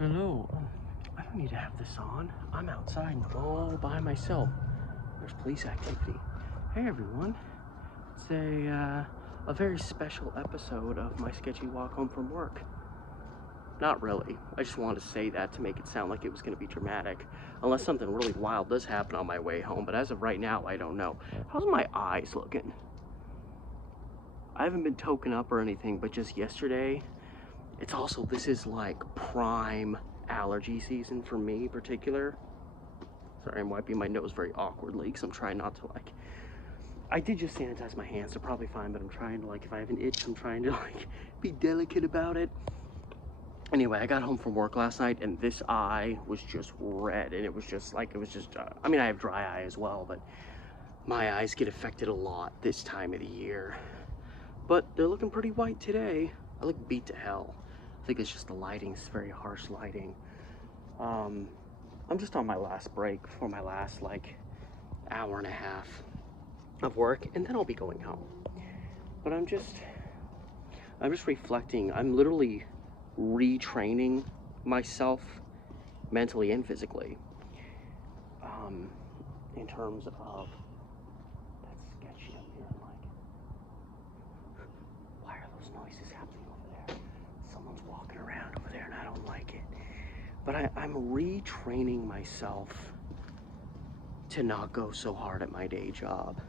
Hello. I don't need to have this on. I'm outside and all by myself. There's police activity. Hey everyone. It's a very special episode of my sketchy walk home from work. Not really. I just wanted to say that to make it sound like it was going to be dramatic. Unless something really wild does happen on my way home, but as of right now, I don't know. How's my eyes looking? I haven't been token up or anything, but just yesterday, it's also, this is like prime allergy season for me in particular. Sorry, I'm wiping my nose very awkwardly because I'm trying not to I did just sanitize my hands, they're probably fine, but I'm trying to if I have an itch, I'm trying to be delicate about it. Anyway, I got home from work last night and this eye was just red, and it was just I mean, I have dry eye as well, but my eyes get affected a lot this time of the year. But they're looking pretty white today. I look beat to hell. I think it's just the lighting, it's very harsh lighting. I'm just on my last break for my last hour and a half of work, and then I'll be going home. But I'm just reflecting. I'm literally retraining myself mentally and physically in terms of that's sketchy up here. Why are those noises happening over there? Someone's walking around over there and I don't like it. But I'm retraining myself to not go so hard at my day job,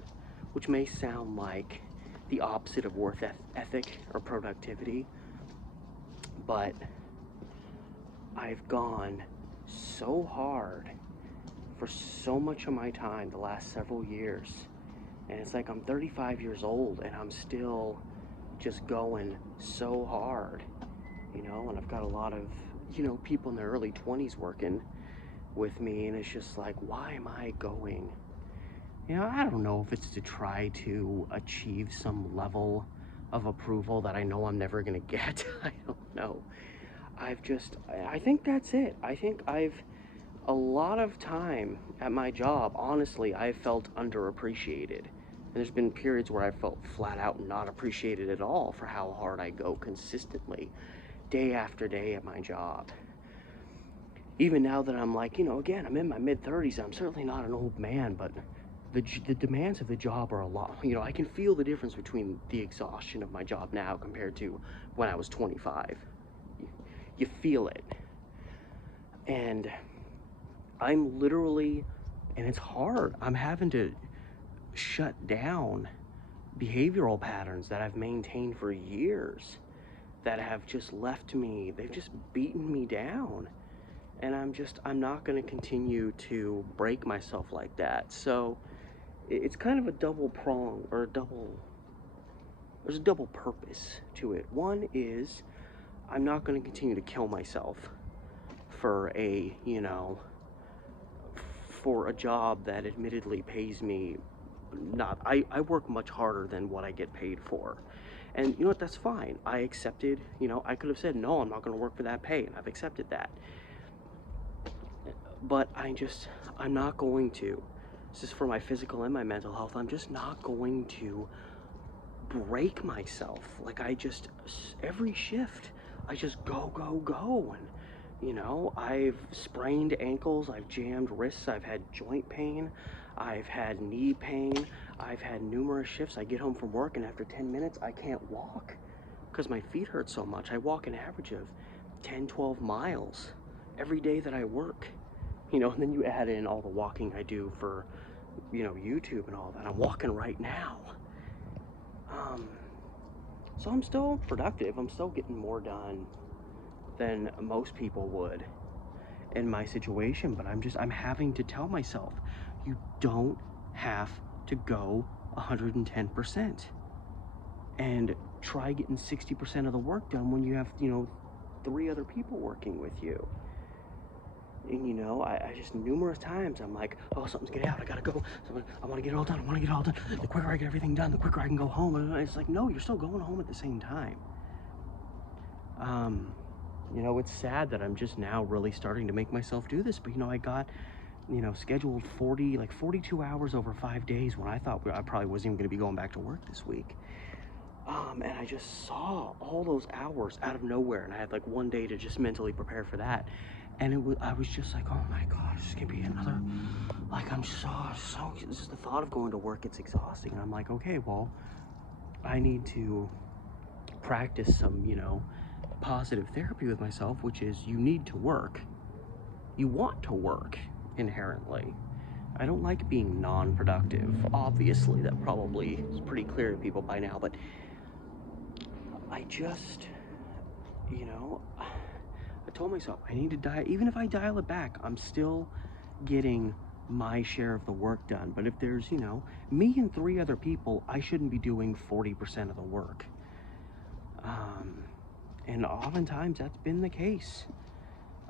which may sound like the opposite of work ethic or productivity, but I've gone so hard for so much of my time the last several years, and it's like I'm 35 years old and I'm still just going so hard, and I've got a lot of, people in their early 20s working with me, and it's just like, why am I going? I don't know if it's to try to achieve some level of approval that I know I'm never gonna get. I don't know. I think that's it. I think a lot of time at my job, honestly, I've felt underappreciated. And there's been periods where I felt flat out not appreciated at all for how hard I go consistently, day after day at my job. Even now that I'm again, I'm in my mid-30s, I'm certainly not an old man, but the demands of the job are a lot. I can feel the difference between the exhaustion of my job now compared to when I was 25. You feel it. And I'm literally, and it's hard, I'm having to shut down behavioral patterns that I've maintained for years that have just left me, they've just beaten me down. And I'm not going to continue to break myself like that. So it's kind of a double prong, or there's a double purpose to it. One is I'm not going to continue to kill myself for for a job that admittedly pays me not, I work much harder than what I get paid for. And you know what, that's fine. I accepted, I could have said, no, I'm not going to work for that pay, and I've accepted that. But I'm not going to. This is for my physical and my mental health. I'm just not going to break myself. Every shift, I just go. And, I've sprained ankles, I've jammed wrists, I've had joint pain, I've had knee pain, I've had numerous shifts. I get home from work and after 10 minutes, I can't walk because my feet hurt so much. I walk an average of 10, 12 miles every day that I work. And then you add in all the walking I do for, YouTube and all that. I'm walking right now. So I'm still productive. I'm still getting more done than most people would in my situation. But I'm having to tell myself, you don't have to go 110%. And try getting 60% of the work done when you have, 3 other people working with you. And I just numerous times I'm like, oh, something's getting out, I gotta go. I want to get it all done. The quicker I get everything done, the quicker I can go home. And it's like, no, you're still going home at the same time. It's sad that I'm just now really starting to make myself do this. But I got, scheduled 42 hours over 5 days when I thought I probably wasn't even going to be going back to work this week. And I just saw all those hours out of nowhere, and I had like one day to just mentally prepare for that. And I was just like, oh my God, it's gonna be another, like, I'm so, just the thought of going to work, it's exhausting. And I'm like, okay, well, I need to practice some, positive therapy with myself, which is you need to work. You want to work inherently. I don't like being non-productive. Obviously, that probably is pretty clear to people by now, but I just, I told myself I need to dial, even if I dial it back, I'm still getting my share of the work done. But if there's, me and 3 other people, I shouldn't be doing 40% of the work. And oftentimes that's been the case.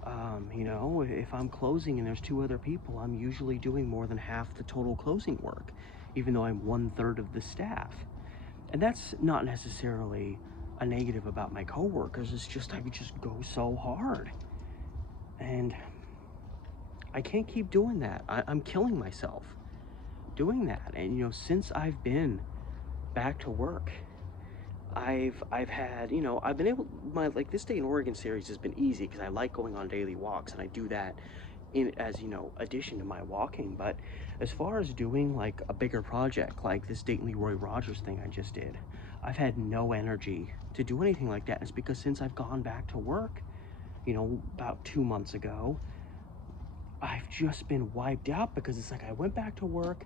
If I'm closing and there's 2 other people, I'm usually doing more than half the total closing work, even though I'm 1/3 of the staff. And that's not necessarily a negative about my coworkers. It's just I would just go so hard, and I can't keep doing that. I'm killing myself doing that. And since I've been back to work, I've had, I've been able, my, like, this Day in Oregon series has been easy because I like going on daily walks, and I do that in as addition to my walking. But as far as doing like a bigger project like this Dayton Leroy Rogers thing I just did, I've had no energy to do anything like that. And it's because since I've gone back to work, about 2 months ago, I've just been wiped out, because it's like I went back to work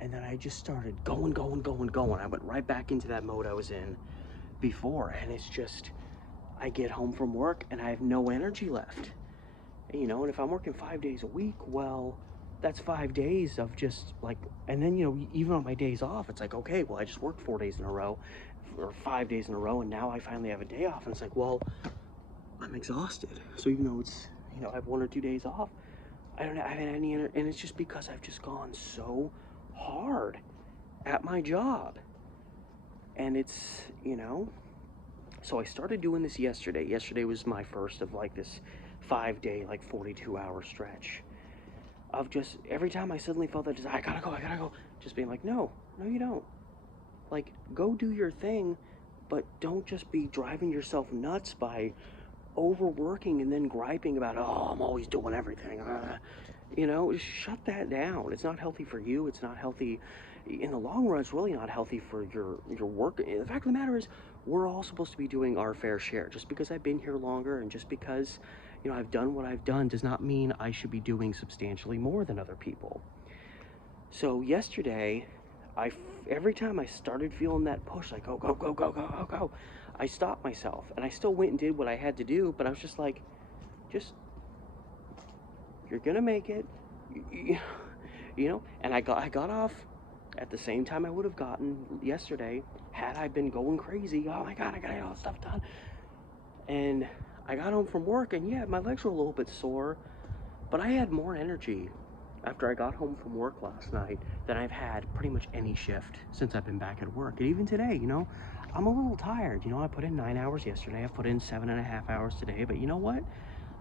and then I just started going. I went right back into that mode I was in before, and it's just, I get home from work and I have no energy left. And if I'm working 5 days a week, well, that's 5 days of just like, and then, even on my days off, it's like, okay, well, I just worked 4 days in a row, or 5 days in a row, and now I finally have a day off. And it's like, well, I'm exhausted. So even though it's, I have 1 or 2 days off, I don't have any energy. And it's just because I've just gone so hard at my job. And it's, so I started doing this yesterday. Yesterday was my first of like this 5-day, like 42-hour stretch of just, every time I suddenly felt that desire, I gotta go, just being like, no, you don't. Like, go do your thing, but don't just be driving yourself nuts by overworking and then griping about, oh, I'm always doing everything. Just shut that down. It's not healthy for you. It's not healthy in the long run. It's really not healthy for your work. The fact of the matter is, we're all supposed to be doing our fair share. Just because I've been here longer and just because, I've done what I've done does not mean I should be doing substantially more than other people. So yesterday, every time I started feeling that push, like, go, I stopped myself, and I still went and did what I had to do, but I was just like, you're gonna make it, and I got off at the same time I would have gotten yesterday had I been going crazy. Oh my God, I gotta get all this stuff done. And I got home from work, and yeah, my legs were a little bit sore, but I had more energy after I got home from work last night than I've had pretty much any shift since I've been back at work. And even today, I'm a little tired. I put in 9 hours yesterday. I put in 7.5 hours today. But you know what?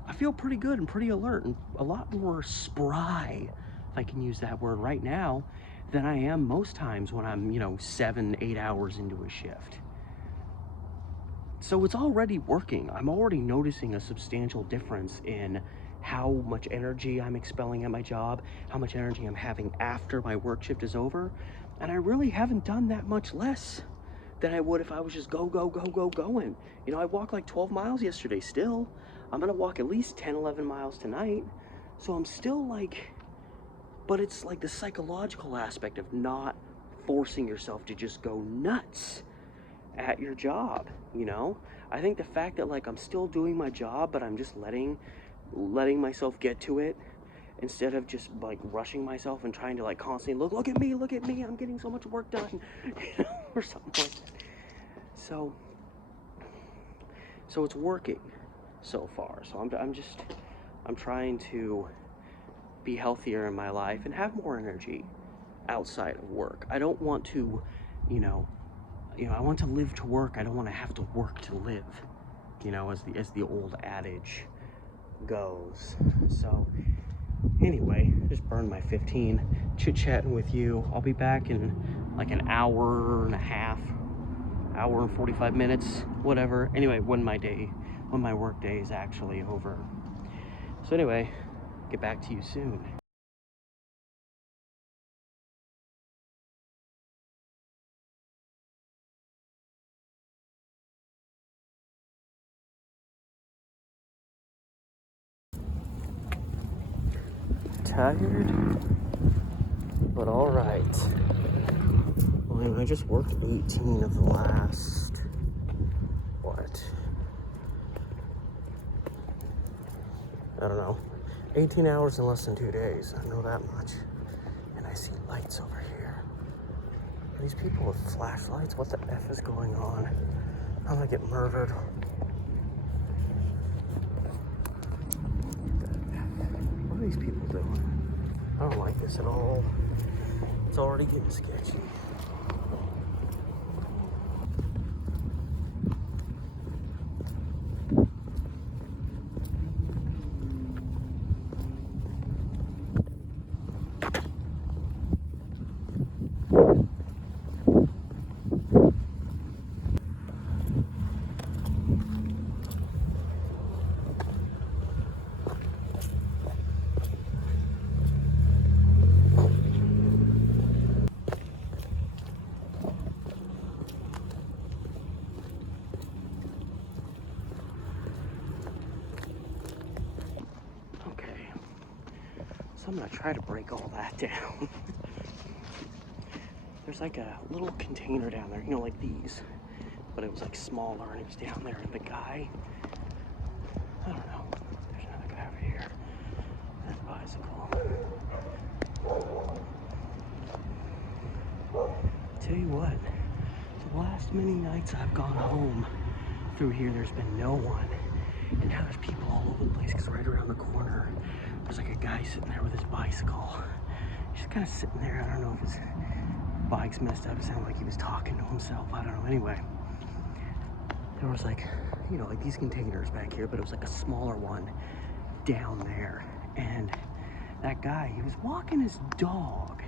I feel pretty good and pretty alert and a lot more spry, if I can use that word right now, than I am most times when I'm, 7-8 hours into a shift. So it's already working. I'm already noticing a substantial difference in how much energy I'm expelling at my job, how much energy I'm having after my work shift is over. And I really haven't done that much less than I would if I was just going. I walked like 12 miles yesterday still. I'm gonna walk at least 10, 11 miles tonight. So I'm still like, but it's like the psychological aspect of not forcing yourself to just go nuts at your job. I think the fact that like I'm still doing my job, but I'm just letting myself get to it instead of just like rushing myself and trying to like constantly look at me, I'm getting so much work done, or something like that. So it's working so far. So I'm trying to be healthier in my life and have more energy outside of work. I don't want to, I want to live to work. I don't want to have to work to live, as the old adage goes. So anyway, just burned my 15 chit-chatting with you. I'll be back in like an hour and a half hour and 45 minutes, whatever. Anyway, when my work day is actually over. So anyway, get back to you soon. Tired, but all right. Well, I just worked 18 of the last, what? I don't know. 18 hours in less than 2 days. I know that much. And I see lights over here. Are these people with flashlights? What the F is going on? I'm gonna get murdered. What are these people doing? I don't like this at all. It's already getting sketchy. I'm gonna try to break all that down. There's like a little container down there, you know, like these, but it was like smaller and it was down there, and the guy, I don't know, there's another guy over here, that bicycle. Tell you what, the last many nights I've gone home through here, there's been no one, and now there's people all over the place, because right around the corner, there's like a guy sitting there with his bicycle. He's just kind of sitting there. I don't know if his bike's messed up. It sounded like he was talking to himself. I don't know. Anyway, there was like, you know, like these containers back here, but it was like a smaller one down there. And that guy, he was walking his dog.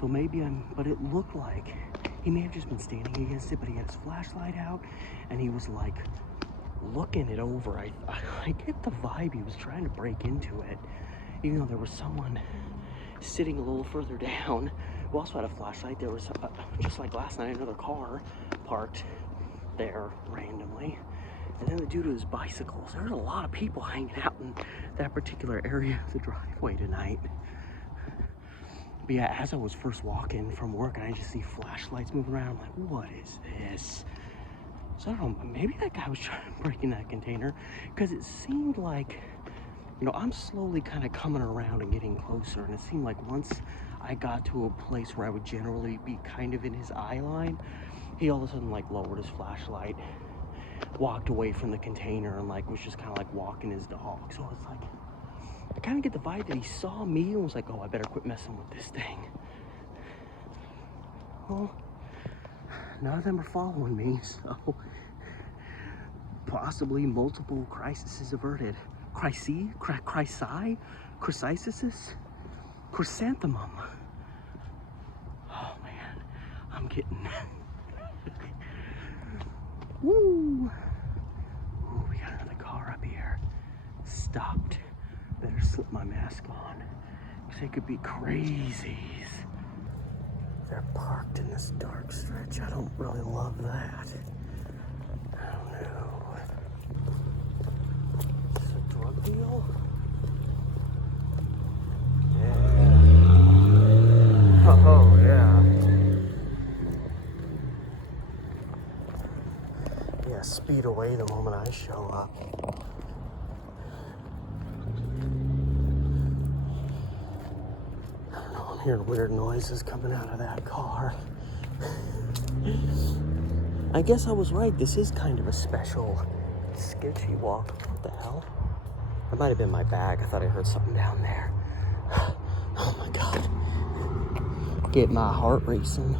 So maybe but it looked like he may have just been standing against it, but he had his flashlight out and he was like looking it over. I get the vibe he was trying to break into it, even though there was someone sitting a little further down who also had a flashlight. There was just like last night, another car parked there randomly, and then the dude with his bicycles. There's a lot of people hanging out in that particular area of the driveway tonight. But yeah, as I was first walking from work and I just see flashlights moving around, I'm like, what is this? So I don't know, maybe that guy was trying to break in that container, because it seemed like, you know, I'm slowly kind of coming around and getting closer, and it seemed like once I got to a place where I would generally be kind of in his eye line, he all of a sudden like lowered his flashlight, walked away from the container, and like was just kind of like walking his dog. So it's like, I kind of get the vibe that he saw me and was like, oh, I better quit messing with this thing. Well, none of them are following me, so possibly multiple crises averted. Crisis? Chrysanthemum. Oh man, I'm getting woo! Ooh, we got another car up here. Stopped. Better slip my mask on, because they could be crazies. They're parked in this dark stretch. I don't really love that. Oh no. Is this a drug deal? Yeah. Oh yeah. Yeah, speed away the moment I show up. I'm hearing weird noises coming out of that car. I guess I was right. This is kind of a special, sketchy walk. What the hell? That might have been my bag. I thought I heard something down there. Oh my God. Get my heart racing.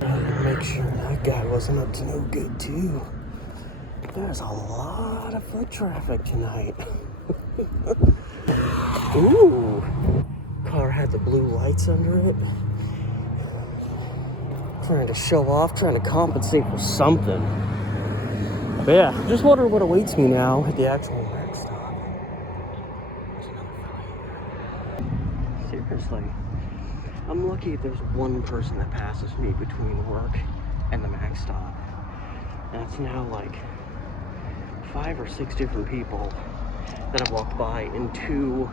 Make sure that guy wasn't up to no good too. There's a lot of foot traffic tonight. Ooh, car had the blue lights under it. Trying to show off, trying to compensate for something. But yeah, just wonder what awaits me now at the actual Mac stop. There's another fella here. Seriously, I'm lucky if there's one person that passes me between work and the Mac stop. And it's now like 5 or 6 different people that have walked by in 2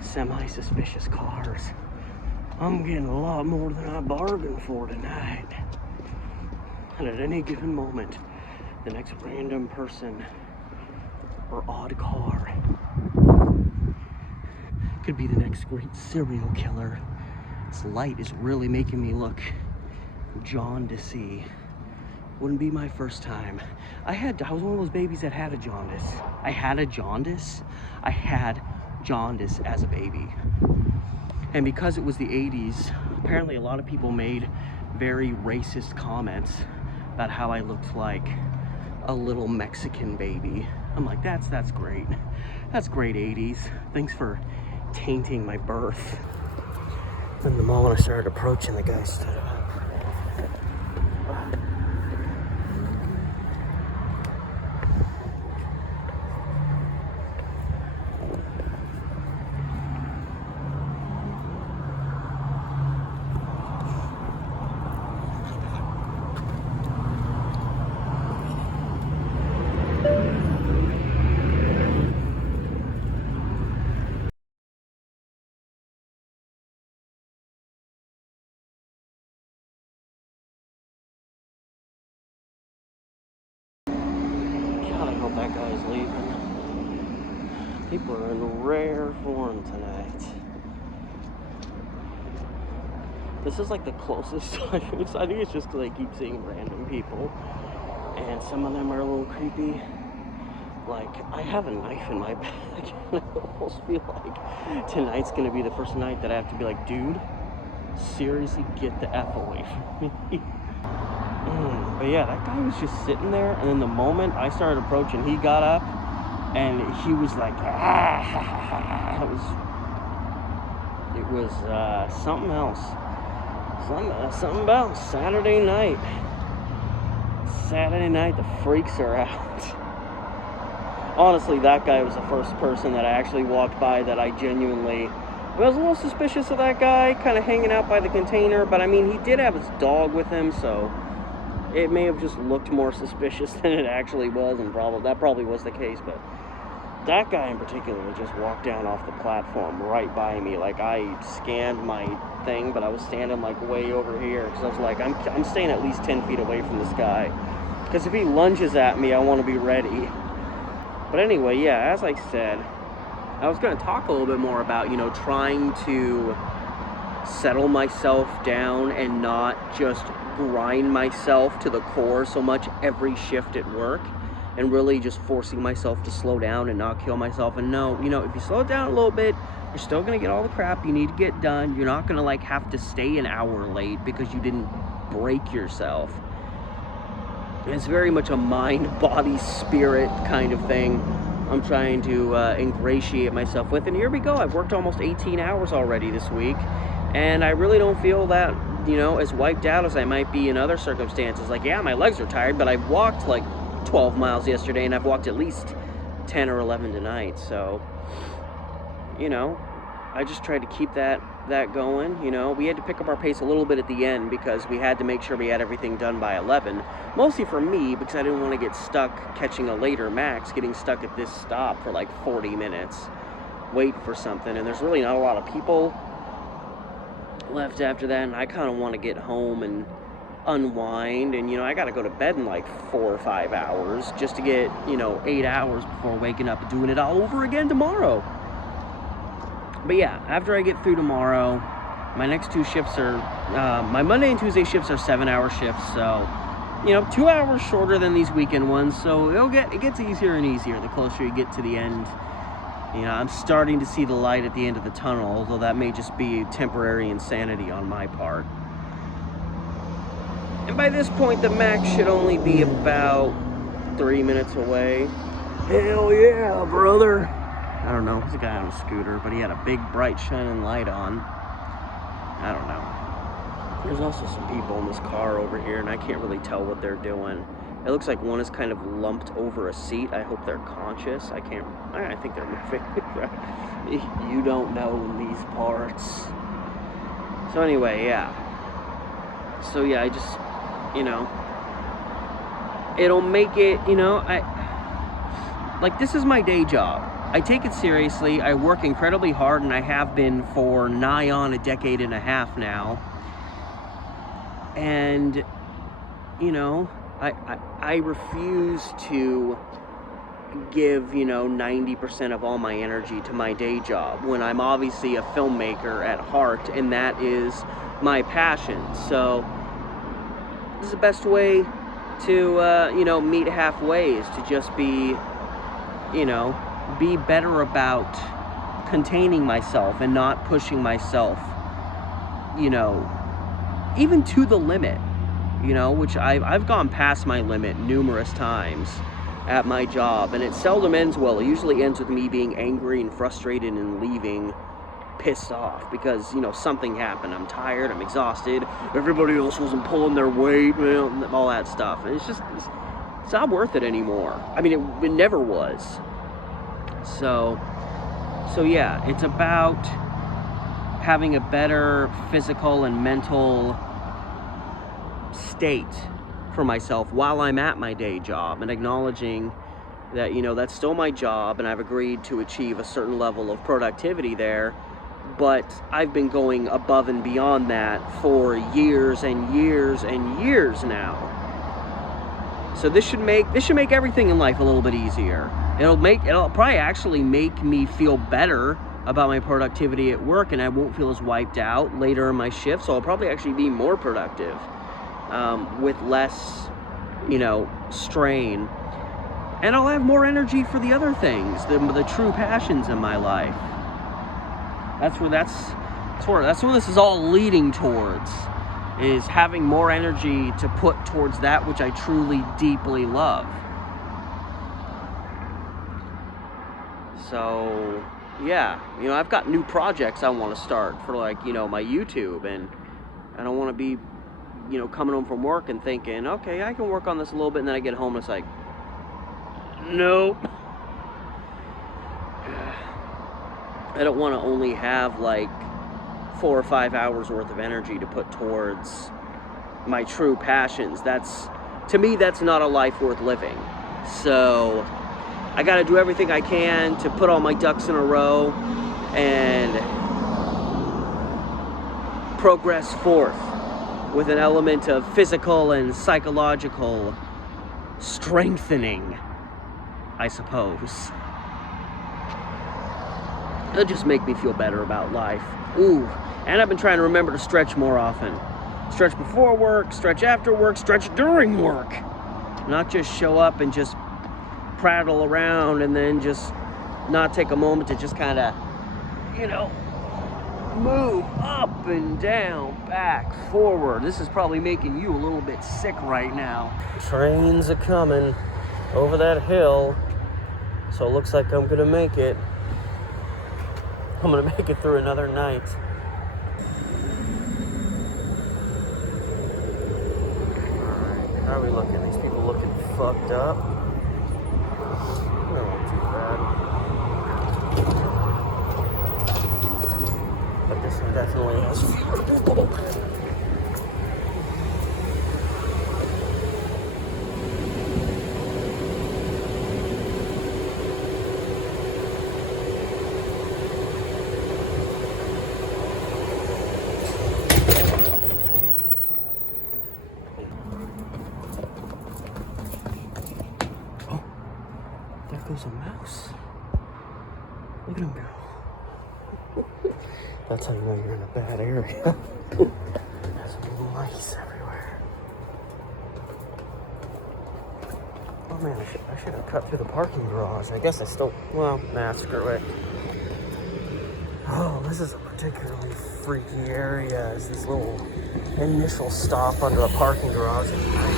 semi-suspicious cars. I'm getting a lot more than I bargained for tonight. And at any given moment, the next random person or odd car could be the next great serial killer. This light is really making me look jaundicey. Wouldn't be my first time. I was one of those babies that had a jaundice. I had jaundice as a baby. And because it was the 80s, apparently a lot of people made very racist comments about how I looked like a little Mexican baby. I'm like, that's great. That's great 80s. Thanks for tainting my birth. Then the moment I started approaching, the guy stood up. God, I hope that guy's leaving. People are in rare form tonight. This is like the closest I think it's just because I keep seeing random people. And some of them are a little creepy. Like, I have a knife in my bag. And I almost feel like tonight's gonna be the first night that I have to be like, dude, seriously, get the F away from me. But yeah, that guy was just sitting there, and then the moment I started approaching, he got up, and he was like, ah. It was something else. Something about Saturday night. Saturday night, the freaks are out. Honestly, that guy was the first person that I actually walked by that I genuinely was a little suspicious of. That guy kind of hanging out by the container, but I mean, he did have his dog with him, so it may have just looked more suspicious than it actually was, and that probably was the case. But that guy in particular just walked down off the platform right by me. Like, I scanned my thing, but I was standing like way over here because I was like, I'm staying at least 10 feet away from this guy, because if he lunges at me, I want to be ready. But anyway, yeah, as I said, I was going to talk a little bit more about, trying to settle myself down and not just grind myself to the core so much every shift at work, and really just forcing myself to slow down and not kill myself. And no, if you slow down a little bit, you're still going to get all the crap you need to get done. You're not going to like have to stay an hour late because you didn't break yourself. It's very much a mind, body, spirit kind of thing I'm trying to ingratiate myself with. And here we go. I've worked almost 18 hours already this week, and I really don't feel that, as wiped out as I might be in other circumstances. Like, yeah, my legs are tired, but I've walked like 12 miles yesterday, and I've walked at least 10 or 11 tonight. So, I just tried to keep that going. We had to pick up our pace a little bit at the end because we had to make sure we had everything done by 11. Mostly for me, because I didn't want to get stuck catching a later Max, getting stuck at this stop for like 40 minutes, wait for something. And there's really not a lot of people left after that, and I kind of want to get home and unwind. And I got to go to bed in like 4 or 5 hours just to get 8 hours before waking up and doing it all over again tomorrow. But yeah, after I get through tomorrow, my next 2 shifts are my Monday and Tuesday shifts are 7-hour shifts, so 2 hours shorter than these weekend ones. So it gets easier and easier the closer you get to the end. I'm starting to see the light at the end of the tunnel, although that may just be temporary insanity on my part. And by this point, the Max should only be about 3 minutes away. Hell yeah, brother. I don't know, he's a guy on a scooter, but he had a big, bright, shining light on. I don't know. There's also some people in this car over here, and I can't really tell what they're doing. It looks like one is kind of lumped over a seat. I hope they're conscious. I think they're moving. You don't know in these parts. So anyway, yeah. So yeah, I just, you know, it'll make it, you know, like, this is my day job. I take it seriously. I work incredibly hard, and I have been for nigh on a decade and a half now. And, you know, I refuse to give, you know, 90% of all my energy to my day job when I'm obviously a filmmaker at heart, and that is my passion. So this is the best way to, you know, meet halfway, is to just be, you know, be better about containing myself and not pushing myself, you know, even to the limit, you know, which I've gone past my limit numerous times at my job, and it seldom ends well. It usually ends with me being angry and frustrated and leaving pissed off because, you know, something happened. I'm tired, I'm exhausted, everybody else wasn't pulling their weight, you know, all that stuff. And it's not worth it anymore. I mean, it never was. So yeah, it's about having a better physical and mental state for myself while I'm at my day job, and acknowledging that, you know, that's still my job, and I've agreed to achieve a certain level of productivity there, but I've been going above and beyond that for years and years and years now. So this should make everything in life a little bit easier. It'll probably actually make me feel better about my productivity at work, and I won't feel as wiped out later in my shift, so I'll probably actually be more productive with less, you know, strain. And I'll have more energy for the other things, the true passions in my life. That's where this is all leading towards, is having more energy to put towards that which I truly, deeply love. So, yeah, you know, I've got new projects I want to start for, like, you know, my YouTube, and I don't want to be, you know, coming home from work and thinking, okay, I can work on this a little bit, and then I get home and it's like, nope. I don't want to only have like 4 or 5 hours worth of energy to put towards my true passions. To me, that's not a life worth living. So I got to do everything I can to put all my ducks in a row and progress forth with an element of physical and psychological strengthening, I suppose. It'll just make me feel better about life. Ooh, and I've been trying to remember to stretch more often. Stretch before work, stretch after work, stretch during work. Not just show up and just prattle around and then just not take a moment to just kind of, you know, move up and down, back, forward. This is probably making you a little bit sick right now. Trains are coming over that hill, so it looks like I'm gonna make it. I'm gonna make it through another night. Alright, how are we looking? These people looking fucked up. Not too bad. But this one definitely has fewer people. There's a mouse. Look at him go. That's how you know you're in a bad area. There's mice everywhere. Oh man, I should have cut through the parking garage. I guess I still, well, nah, screw it. Oh, this is a particularly freaky area. It's this little initial stop under a parking garage at night.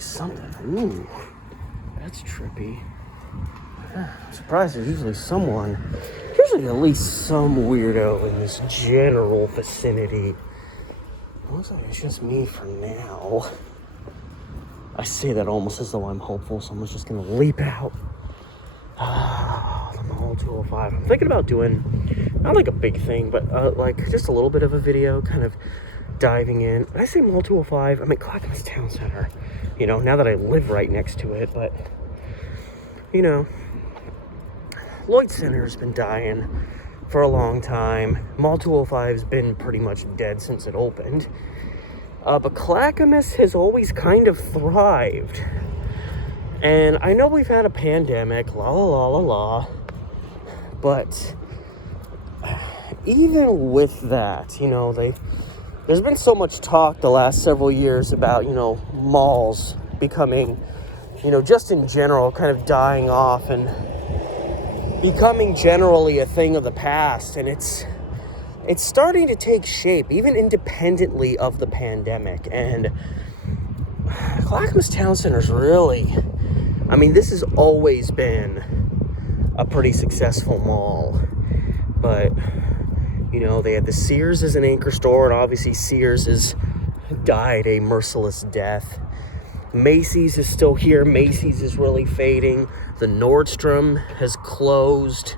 usually something. Ooh, that's trippy. I'm surprised there's usually someone. Usually at least some weirdo in this general vicinity. It looks like it's just me for now. I say that almost as though I'm hopeful someone's just gonna leap out. The Mall 205. I'm thinking about doing, not like a big thing, but like just a little bit of a video, kind of diving in. When I say Mall 205, I mean Clackamas Town Center. You know, now that I live right next to it, but, you know, Lloyd Center's been dying for a long time. Mall 205's been pretty much dead since it opened. But Clackamas has always kind of thrived. And I know we've had a pandemic, la la la la la, but even with that, you know, there's been so much talk the last several years about, you know, malls becoming, you know, just in general, kind of dying off and becoming generally a thing of the past. And it's starting to take shape, even independently of the pandemic. And Clackamas Town Center's really, I mean, this has always been a pretty successful mall. But, you know, they had the Sears as an anchor store, and obviously Sears has died a merciless death. Macy's is still here. Macy's is really fading. The Nordstrom has closed.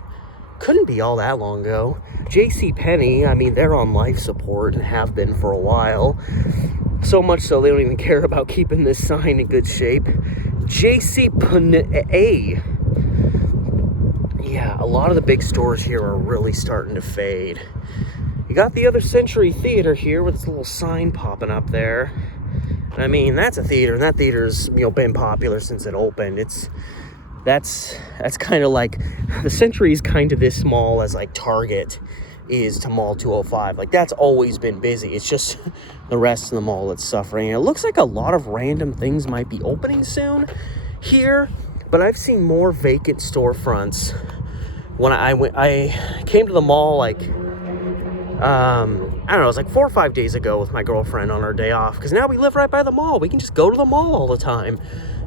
Couldn't be all that long ago. JCPenney, I mean, they're on life support and have been for a while. So much so they don't even care about keeping this sign in good shape. JCPenney. Yeah, a lot of the big stores here are really starting to fade. You got the Other Century Theater here with its little sign popping up there. I mean, that's a theater, and that theater's, you know, been popular since it opened. That's kind of like, the Century's kind of this small as like Target is to Mall 205. Like, that's always been busy. It's just the rest of the mall that's suffering. And it looks like a lot of random things might be opening soon here, but I've seen more vacant storefronts. When I came to the mall, like, I don't know, it was like 4 or 5 days ago with my girlfriend on our day off, because now we live right by the mall. We can just go to the mall all the time,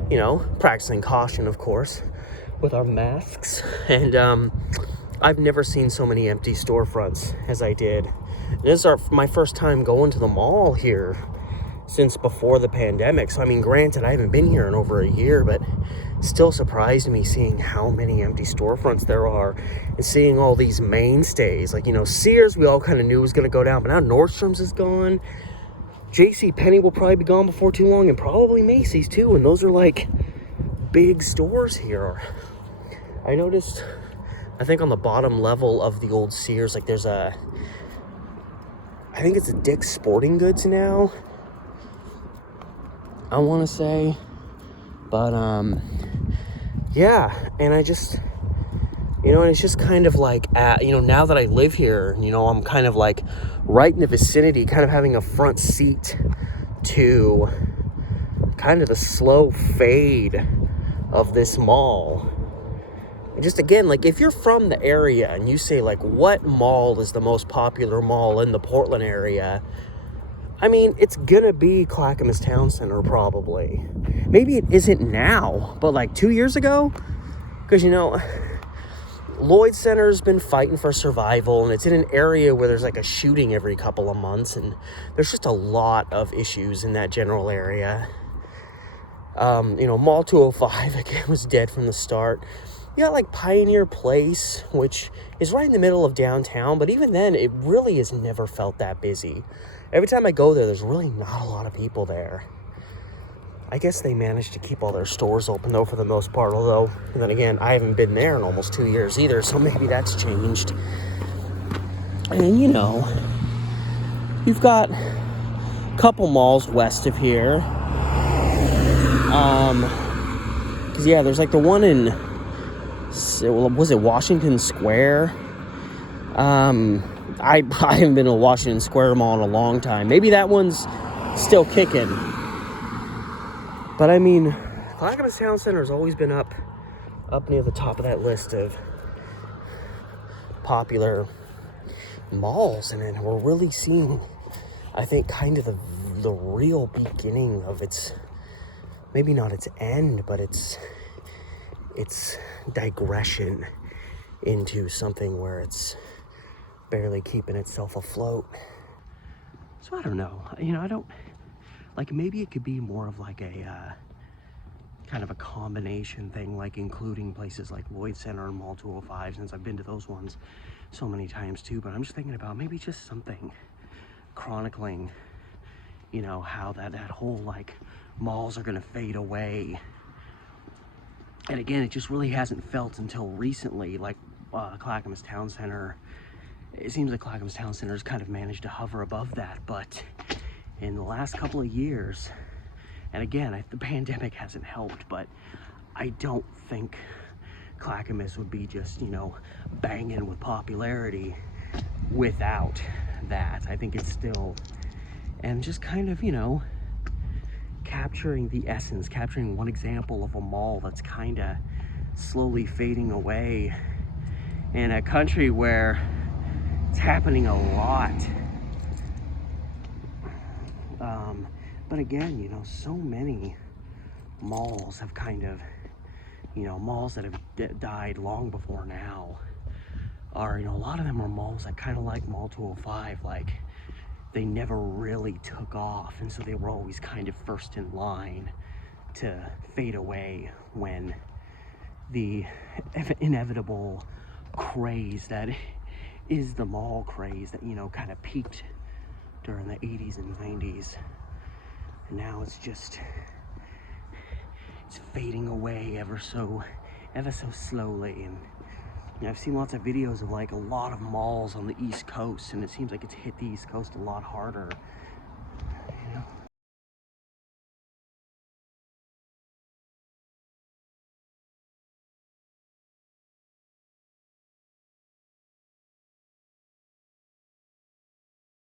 you know, practicing caution, of course, with our masks. And I've never seen so many empty storefronts as I did. And this is my first time going to the mall here since before the pandemic. So, I mean, granted, I haven't been here in over a year, but still surprised me seeing how many empty storefronts there are and seeing all these mainstays. Like, you know, Sears, we all kind of knew was going to go down, but now Nordstrom's is gone. JCPenney will probably be gone before too long, and probably Macy's too. And those are like big stores here. I noticed, I think on the bottom level of the old Sears, like there's I think it's a Dick's Sporting Goods now, I want to say. But yeah, and I just, you know, and it's just kind of like, you know, now that I live here, you know, I'm kind of like right in the vicinity, kind of having a front seat to kind of the slow fade of this mall. And just again, like, if you're from the area and you say, like, what mall is the most popular mall in the Portland area, I mean, it's gonna be Clackamas Town Center, probably. Maybe it isn't now, but like 2 years ago, because, you know, Lloyd Center's been fighting for survival, and it's in an area where there's like a shooting every couple of months, and there's just a lot of issues in that general area. You know, Mall 205, again, was dead from the start. You got like Pioneer Place, which is right in the middle of downtown, but even then, it really has never felt that busy. Every time I go there, there's really not a lot of people there. I guess they managed to keep all their stores open, though, for the most part, although, and then again, I haven't been there in almost 2 years either, so maybe that's changed. And, you know, you've got a couple malls west of here. Because, yeah, there's like the one in, was it Washington Square? I haven't been to Washington Square Mall in a long time. Maybe that one's still kicking. But I mean, Clackamas Town Center has always been up near the top of that list of popular malls, and then we're really seeing, I think, kind of the real beginning of its maybe not its end, but its digression into something where it's barely keeping itself afloat. So I don't know, you know, I don't, like, maybe it could be more of like a kind of a combination thing, like including places like Lloyd Center and Mall 205, since I've been to those ones so many times too. But I'm just thinking about maybe just something chronicling, you know, how that whole like malls are gonna fade away. And again, it just really hasn't felt until recently, like Clackamas Town Center. It seems like Clackamas Town Center has kind of managed to hover above that, but in the last couple of years, and again, the pandemic hasn't helped, but I don't think Clackamas would be just, you know, banging with popularity without that. I think it's still, and just kind of, you know, capturing the essence, capturing one example of a mall that's kind of slowly fading away in a country where it's happening a lot. But again, you know, so many malls have kind of, you know, malls that have died long before now are, you know, a lot of them are malls that kind of like Mall 205, like they never really took off, and so they were always kind of first in line to fade away when the inevitable craze that is the mall craze that, you know, kind of peaked during the 80s and 90s. And now it's just, it's fading away ever so slowly. And you know, I've seen lots of videos of like a lot of malls on the East Coast, and it seems like it's hit the East Coast a lot harder